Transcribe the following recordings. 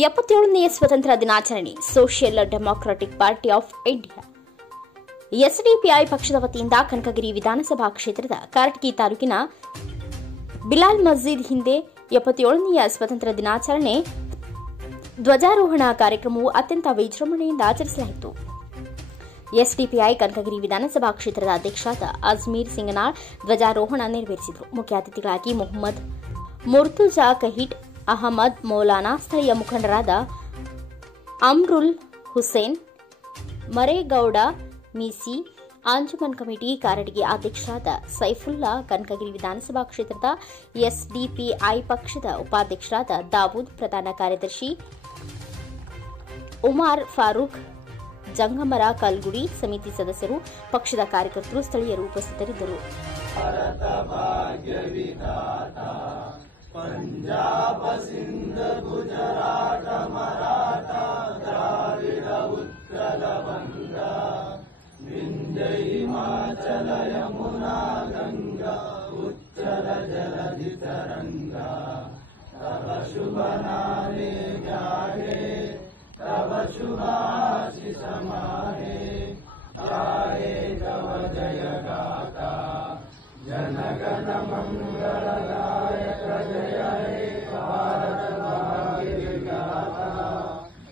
77ನೇ ಸ್ವತಂತ್ರ ದಿನಾಚರಣೆ social democratic party of India SDPI ಪಕ್ಷದ ವತಿಯಿಂದ ಕನಕಗಿರಿ ವಿಧಾನಸಭಾ ಕ್ಷೇತ್ರದ ಕಾರಟಗಿ ತಾಲೂಕಿನ ಬಿಲಾಲ್ ಮಸ್ಜಿದ್ ಹಿಂದೆ 77ನೇ ಸ್ವತಂತ್ರ ದಿನಾಚರಣೆ ಧ್ವಜಾರೋಹಣ ಕಾರ್ಯಕ್ರಮವು ಅತ್ಯಂತ ವಿಜೃಂಭಣೆಯಿಂದ ಆಚರಿಸಲಾಯಿತು. ಎಸ್ಡಿಪಿಐ ಕನಕಗಿರಿ ವಿಧಾನಸಭಾ ಕ್ಷೇತ್ರದ ಅಧ್ಯಕ್ಷರಾದ ಅಜ್ಮೀರ್ ಸಿಂಗನಾಳ್ ಧ್ವಜಾರೋಹಣ ನೆರವೇರಿಸಿದರು. ಮುಖ್ಯ ಅತಿಥಿಗಳಾಗಿ ಮೊಹಮ್ಮದ್ ಮುರ್ತುಜಾ ಕಹಿಟ್, ಅಹಮದ್ ಮೌಲಾನಾ, ಸ್ಥಳೀಯ ಮುಖಂಡರಾದ ಅಮ್ರುಲ್ ಹುಸೇನ್, ಮರೇಗೌಡ ಮೀಸಿ, ಅಂಜುಮನ್ ಕಮಿಟಿ ಕಾರಟಗಿ ಅಧ್ಯಕ್ಷರಾದ ಸೈಫುಲ್ಲಾ, ಕನಕಗಿರಿ ವಿಧಾನಸಭಾ ಕ್ಷೇತ್ರದ ಎಸ್ಡಿಪಿಐ ಪಕ್ಷದ ಉಪಾಧ್ಯಕ್ಷರಾದ ದಾವೂದ್, ಪ್ರಧಾನ ಕಾರ್ಯದರ್ಶಿ ಉಮಾರ್ ಫಾರೂಕ್, ಜಂಗಮರ ಕಲ್ಗುಡಿ, ಸಮಿತಿ ಸದಸ್ಯರು, ಪಕ್ಷದ ಕಾರ್ಯಕರ್ತರು, ಸ್ಥಳೀಯರು ಉಪಸ್ಥಿತರಿದ್ದರು. ಪಂಜಾಬ, ಸಿಂಧ, ಗುಜರಾಟ, ಮರಾಠ, ದ್ರಾವಿಡ, ಉತ್ಕಲ, ಬಂಗ, ವಿಂಧ್ಯ, ಹಿಮಾಚಲ, ಯಮುನಾ, ಗಂಗಾ, ಉಚ್ಚಲ ಜಲಧಿ ತರಂಗ, ತವ ಶುಭ ನಾಮೆ ಗಾಹೆ, तव शुभाशिष माहे, गाहे तव जय गाथा, जनगण मंगलदायक, जय हे भारत भाग्य विधाता,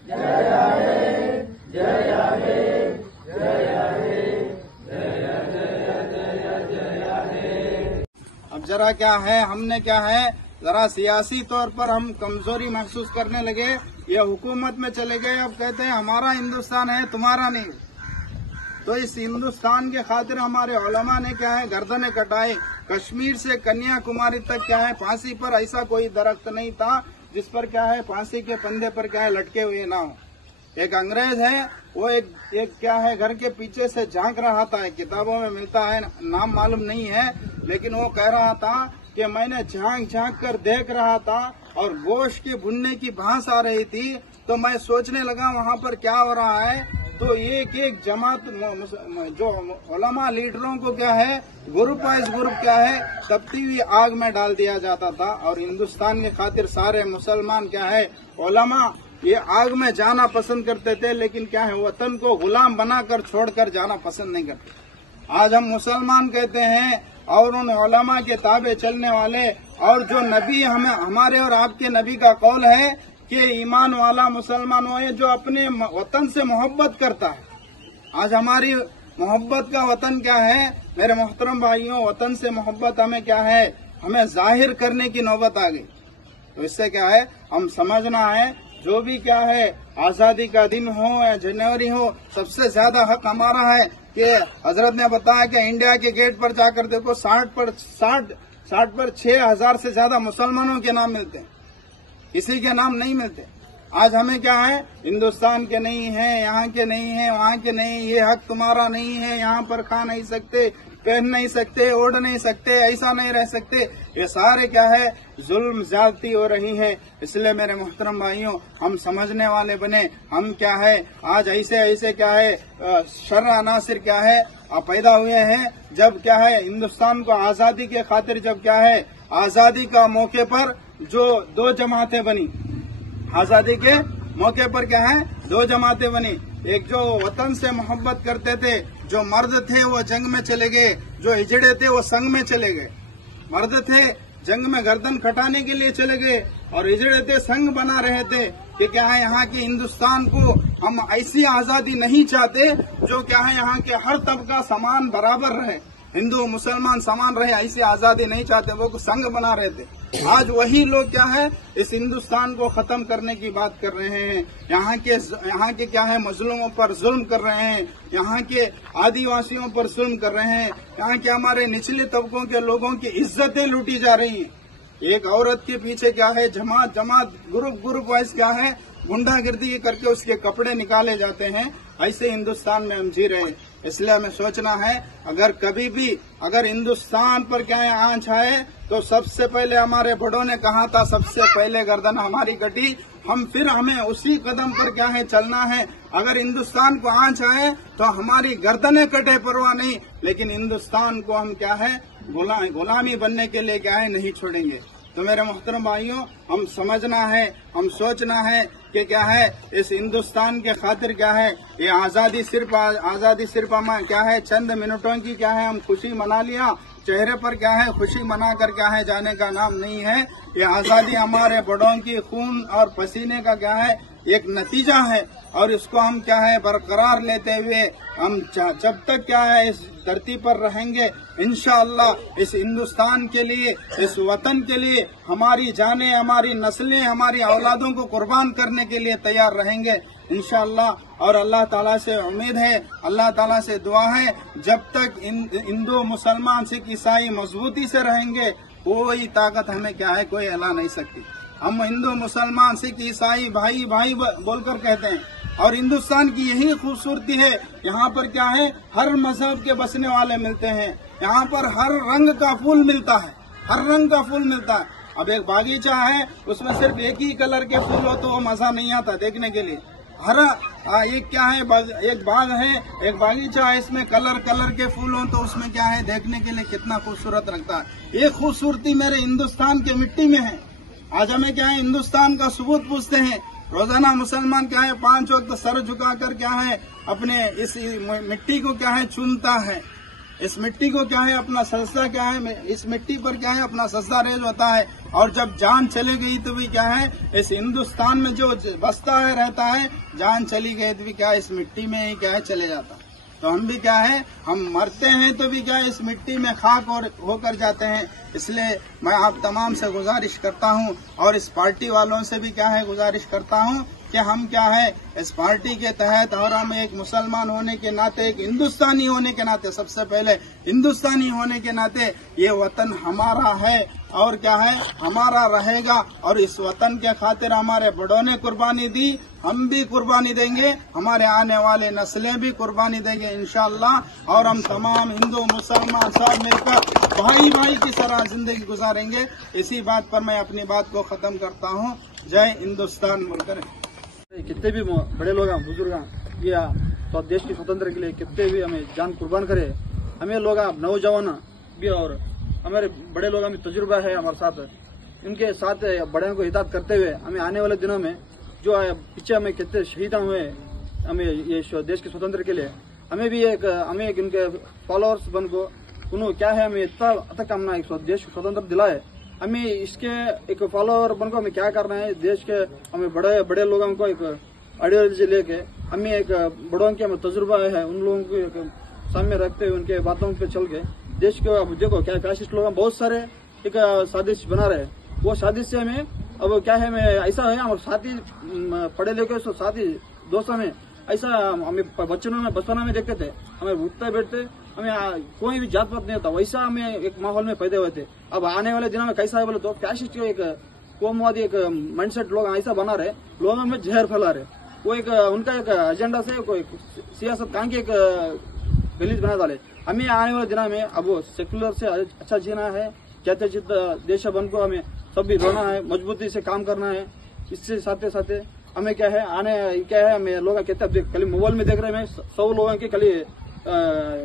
जय हे जय हे जय हे जय जय जय जय हे. अब जरा क्या है, हमने क्या है, जरा सियासी तौर पर हम कमजोरी महसूस करने लगे. ये हुकूमत में चले गए, अब कहते हैं हमारा हिंदुस्तान है, तुम्हारा नहीं. तो इस हिंदुस्तान के खातिर हमारे उलमा ने क्या है गर्दनें कटाई. कश्मीर से कन्याकुमारी तक क्या है फांसी पर ऐसा कोई दरख्त नहीं था जिस पर क्या है फांसी के फंदे पर क्या है लटके हुए ना हो. एक अंग्रेज है, वो एक क्या है घर के पीछे से झांक रहा था, किताबों में मिलता है, नाम मालूम नहीं है, लेकिन वो कह रहा था कि मैंने झांक कर देख रहा था और गोश्त के भुनने की भांस आ रही थी, तो मैं सोचने लगा वहाँ पर क्या हो रहा है. तो एक एक जमात जो उलमा लीडरों को क्या है ग्रुप वाइज ग्रुप क्या है तपती हुई आग में डाल दिया जाता था. और हिंदुस्तान के खातिर सारे मुसलमान क्या है उलमा ये आग में जाना पसंद करते थे, लेकिन क्या है वतन को गुलाम बनाकर छोड़कर जाना पसंद नहीं करते. आज हम मुसलमान कहते हैं और उन उलमा के ताबे चलने वाले, और जो नबी हमें हमारे और आपके नबी का कौल है कि ईमान वाला मुसलमान वो है जो अपने वतन से मोहब्बत करता है. आज हमारी मोहब्बत का वतन क्या है मेरे मोहतरम भाइयों, वतन से मोहब्बत हमें क्या है हमें जाहिर करने की नौबत आ गई. तो इससे क्या है हम समझना है जो भी क्या है आजादी का दिन हो या जनवरी हो, सबसे ज्यादा हक हमारा है कि हजरत ने बताया कि इंडिया के गेट पर जाकर देखो 60 पर 6,000 से ज्यादा मुसलमानों के नाम मिलते हैं, किसी के नाम नहीं मिलते. आज हमें क्या है हिंदुस्तान के नहीं है, यहाँ के नहीं है, वहाँ के नहीं, ये हक तुम्हारा नहीं है, यहाँ पर खा नहीं सकते, पहन नहीं सकते, ओढ़ नहीं सकते, ऐसा नहीं रह सकते. ये सारे क्या है जुल्म ज्यादती हो रही है. इसलिए मेरे मोहतरम भाइयों हम समझने वाले बने. हम क्या है आज ऐसे क्या है शर्र अनासिर क्या है पैदा हुए हैं. जब क्या है हिंदुस्तान को आजादी के खातिर जब क्या है आजादी का मौके पर जो दो जमातें बनी, आजादी के मौके पर क्या है दो जमातें बनी. एक जो वतन से मोहब्बत करते थे, जो मर्द थे वो जंग में चले गए, जो हिजड़े थे वो संग में चले गए. मर्द थे जंग में गर्दन कटाने के लिए चले गए और हिजड़े थे संग बना रहे थे कि क्या है यहाँ के हिंदुस्तान को हम ऐसी आजादी नहीं चाहते जो क्या है यहाँ के हर तबका समान बराबर रहे, हिंदू मुसलमान समान रहे, ऐसी आजादी नहीं चाहते, वो संग बना रहे थे. आज वही लोग क्या है इस हिंदुस्तान को खत्म करने की बात कर रहे हैं. यहाँ के क्या है मजलूमों पर जुल्म कर रहे हैं, यहाँ के आदिवासियों पर जुल्म कर रहे हैं, यहाँ के हमारे निचले तबकों के लोगों की इज्जतें लूटी जा रही हैं. एक औरत के पीछे क्या है जमात ग्रुप वाइज क्या है गुंडागिर्दी करके उसके कपड़े निकाले जाते हैं. ऐसे हिंदुस्तान में हम जी रहे हैं. इसलिए हमें सोचना है अगर कभी भी अगर हिंदुस्तान पर क्या है आंच आए तो सबसे पहले हमारे बड़ों ने कहा था सबसे पहले गर्दन हमारी कटी. हमें उसी कदम पर क्या है चलना है. अगर हिंदुस्तान को आंच आए तो हमारी गर्दनें कटे परवाह नहीं, लेकिन हिंदुस्तान को हम क्या है गुलामी बनने के लिए क्या है नहीं छोड़ेंगे. तो मेरे मोहतरम भाइयों, हम समझना है, हम सोचना है कि क्या है इस हिंदुस्तान के खातिर क्या है, ये आजादी सिर्फ क्या है चंद मिनटों की क्या है हम खुशी मना लिया, चेहरे पर क्या है खुशी मनाकर क्या है जाने का नाम नहीं है। ये आजादी हमारे बड़ों की खून और पसीने का क्या है एक नतीजा है, और इसको हम क्या है बरकरार लेते हुए हम जब तक क्या है इस धरती पर रहेंगे, इंशाअल्लाह इस हिंदुस्तान के लिए, इस वतन के लिए हमारी जानें, हमारी नस्लें, हमारी औलादों को कुर्बान करने के लिए तैयार रहेंगे इंशाअल्लाह। और अल्लाह ताला से उम्मीद है, अल्लाह ताला से दुआ है, जब तक हिंदू मुसलमान सिख ईसाई मजबूती से रहेंगे, कोई ताकत हमें क्या है कोई हिला नहीं सकती। हम हिंदू मुसलमान सिख ईसाई भाई भाई बोलकर कहते हैं, और हिंदुस्तान की यही खूबसूरती है, यहाँ पर क्या है हर मजहब के बसने वाले मिलते हैं, यहाँ पर हर रंग का फूल मिलता है, हर रंग का फूल मिलता है। अब एक बागीचा है, उसमें सिर्फ एक ही कलर के फूल हो तो वो मजा नहीं आता देखने के लिए। हर एक क्या है एक बाग है, एक बागीचा है, इसमें कलर के फूल हो तो उसमें क्या है देखने के लिए कितना खूबसूरत लगता है। ये खूबसूरती मेरे हिंदुस्तान के मिट्टी में है। आज हमें क्या है हिंदुस्तान का सबूत पूछते हैं, रोजाना मुसलमान क्या है 5 वक्त सर झुकाकर क्या है अपने इस मिट्टी को क्या है चूमता है, इस मिट्टी को क्या है अपना सजदा क्या है, इस मिट्टी पर क्या है अपना सजदा रेज होता है। और जब जान चली गई तो भी क्या है इस हिंदुस्तान में जो बसता है रहता है, जान चली गई तो भी क्या है इस मिट्टी में ही क्या है चले जाता है। तो हम भी क्या है हम मरते हैं तो भी क्या है इस मिट्टी में खाक और होकर जाते हैं। इसलिए मैं आप तमाम से गुजारिश करता हूं, और इस पार्टी वालों से भी क्या है गुजारिश करता हूं कि हम क्या है इस पार्टी के तहत, और हम एक मुसलमान होने के नाते, एक हिंदुस्तानी होने के नाते, सबसे पहले हिंदुस्तानी होने के नाते ये वतन हमारा है और क्या है हमारा रहेगा। और इस वतन के खातिर हमारे बड़ों ने कुर्बानी दी, हम भी कुर्बानी देंगे, हमारे आने वाले नस्लें भी कुर्बानी देंगे इंशाअल्लाह। और हम तमाम हिंदू मुसलमान सब मिलकर भाई भाई की तरह जिंदगी गुजारेंगे। इसी बात पर मैं अपनी बात को खत्म करता हूँ। जय हिंदुस्तान बोलकर कितने भी बड़े लोग हैं, बुजुर्ग हैं, या तो देश के स्वतंत्र के लिए कितने भी हमें जान कुर्बान करे, हमें लोग नौजवान भी और हमारे बड़े लोग हमें तजुर्बा है हमारे साथ, उनके साथ बड़े को हिदायत करते हुए हमें आने वाले दिनों में जो पीछे हमें कितने शहीद हुए हमें ये देश के स्वतंत्र के लिए, हमें भी एक उनके फॉलोअर्स बन को उन्होंने क्या है हमें इतना तक हमने एक देश को स्वतंत्र दिलाए, हमें इसके एक फॉलोअर बनकर हमें क्या करना है, देश के हमें बड़े बड़े लोगों को एक आइडियोलॉजी लेके हमें एक बड़ों के हमें तजुर्बा है उन लोगों को एक सामने रखते हुए उनके बातों पे चल के देश को अब देखो क्या फैसिस्ट लोग बहुत सारे एक साजिश बना रहे हैं, वो साजिश से हमें अब क्या है हमें ऐसा है हमारे साथी पढ़े लिखे साथी दोस्तों में ऐसा हमें बचपन में देखते थे, हमें उठते बैठते हमें कोई भी जात पात नहीं होता, वैसा हमें एक माहौल में पैदा हुए थे। अब आने वाले दिनों में कैसा है बोले तो फैसिस्ट एक कोमवादी एक माइंडसेट लोग ऐसा बना रहे, लोगों में जहर फैला रहे, वो एक उनका एक एजेंडा से कोई सियासत कहाँ की एक गलीज बना डाले। हमें आने वाले दिनों में अब वो सेक्युलर से अच्छा जीना है, जातीय देश बन को हमें सब भी रोना है, मजबूती से काम करना है। इससे साथ साथ हमें क्या है हमें लोग कहते हैं कल मोबाइल में देख रहे हैं 100 लोगों के कल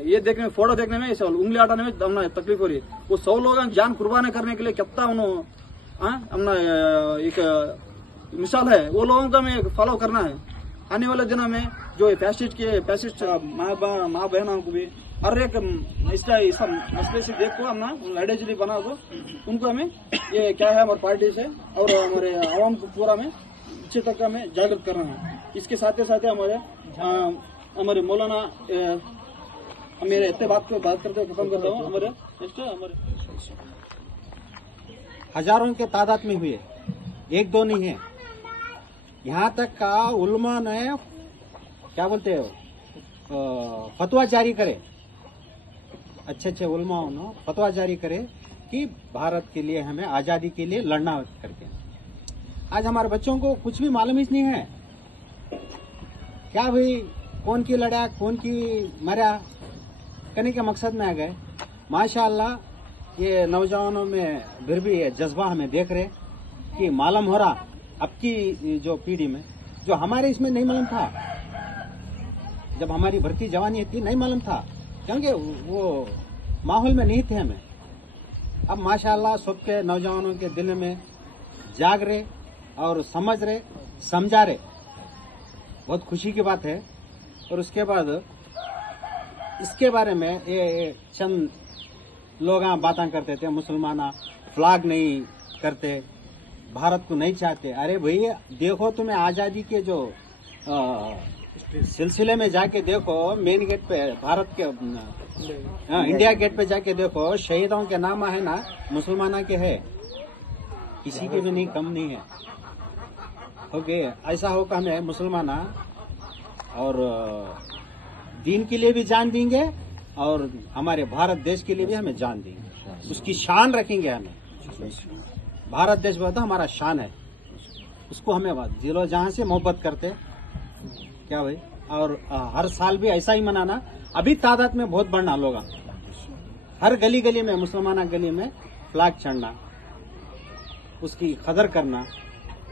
ये देखने में फोटो देखने में उंगली हटाने में हमने तकलीफ हो रही है, वो 100 लोग जान कुर्बान करने के लिए कितना उन्होंने हमने एक मिसाल है, वो लोगों का हमें फॉलो करना है। आने वाले दिनों में जो फैसिस्ट माँ बहनों को भी हर एक इसका मसले से देख को हमने आइडियोलॉजी बना को उनको हमें ये क्या है हमारे पार्टी से और हमारे आवाम को पूरा में अच्छे तक हमें जागृत करना है। इसके साथ हमारे मौलाना मेरे इतने बात करते खत्म करता हूँ। हमारे हजारों के तादाद में हुए, एक दो नहीं है। यहाँ तक का उलमा ने क्या बोलते हो फतवा जारी करे, अच्छे उलमाओं ने फतवा जारी करे कि भारत के लिए हमें आजादी के लिए लड़ना करके। आज हमारे बच्चों को कुछ भी मालूम ही नहीं है क्या भाई कौन की लड़ा कौन की मरा कहने के मकसद में आ गए। माशाअल्लाह ये नौजवानों में फिर भी जज्बा हमें देख रहे कि मालूम हो रहा अब की जो पीढ़ी में, जो हमारे इसमें नहीं मालूम था, जब हमारी भर्ती जवानी थी नहीं मालूम था क्योंकि वो माहौल में नहीं थे हमें। अब माशाअल्लाह सबके नौजवानों के दिल में जाग रहे और समझ रहे, समझा रहे। बहुत खुशी की बात है। और उसके बाद इसके बारे में ये चंद लोग बातें करते थे, मुसलमान फ्लैग नहीं करते, भारत को नहीं चाहते। अरे भैया देखो, तुम्हें आजादी के जो सिलसिले में जाके देखो, मेन गेट पे भारत के इंडिया गेट पे जाके देखो, शहीदों के नाम है ना, मुसलमाना के है, किसी के भी नहीं कम नहीं है। ओके, ऐसा होगा हमें मुसलमाना और दीन के लिए भी जान देंगे और हमारे भारत देश के लिए भी हमें जान देंगे, उसकी शान रखेंगे। हमें भारत देश बहुत हमारा शान है, उसको हमें दिलो जहां से मोहब्बत करते क्या भाई। और हर साल भी ऐसा ही मनाना। अभी तादाद में बहुत बढ़ना लोग, हर गली गली में, मुसलमान गली में फ्लैग चढ़ना, उसकी कदर करना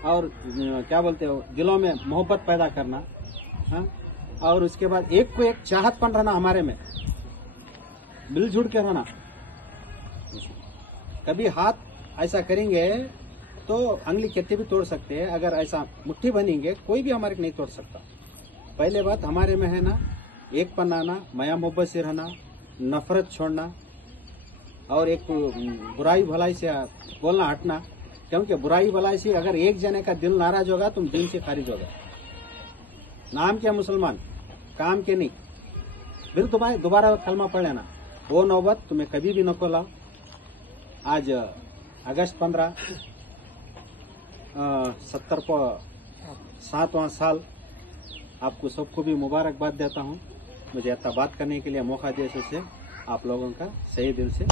और क्या बोलते हो, दिलों में मोहब्बत पैदा करना। हाँ? और उसके बाद एक को एक चाहतपन रहना, हमारे में मिलजुल के रहना। कभी हाथ ऐसा करेंगे तो अंगली कितने भी तोड़ सकते हैं, अगर ऐसा मुट्ठी बनेंगे कोई भी हमारे नहीं तोड़ सकता। पहले बात हमारे में है ना, एक पन्नाना, माया मोहब्बत से रहना, नफरत छोड़ना और एक बुराई भलाई से बोलना हटना। क्योंकि बुराई भलाई से अगर एक जने का दिल नाराज होगा तुम दीन से खारिज होगा। नाम क्या मुसलमान, काम के नहीं। फिर तुम्हारे दोबारा कलमा पढ़ लेना, वो नौबत तुम्हें कभी भी न खोला। आज अगस्त 15 7वां साल, आपको सबको भी मुबारकबाद देता हूँ। मुझे इतना बात करने के लिए मौका दिया, से आप लोगों का सही दिल से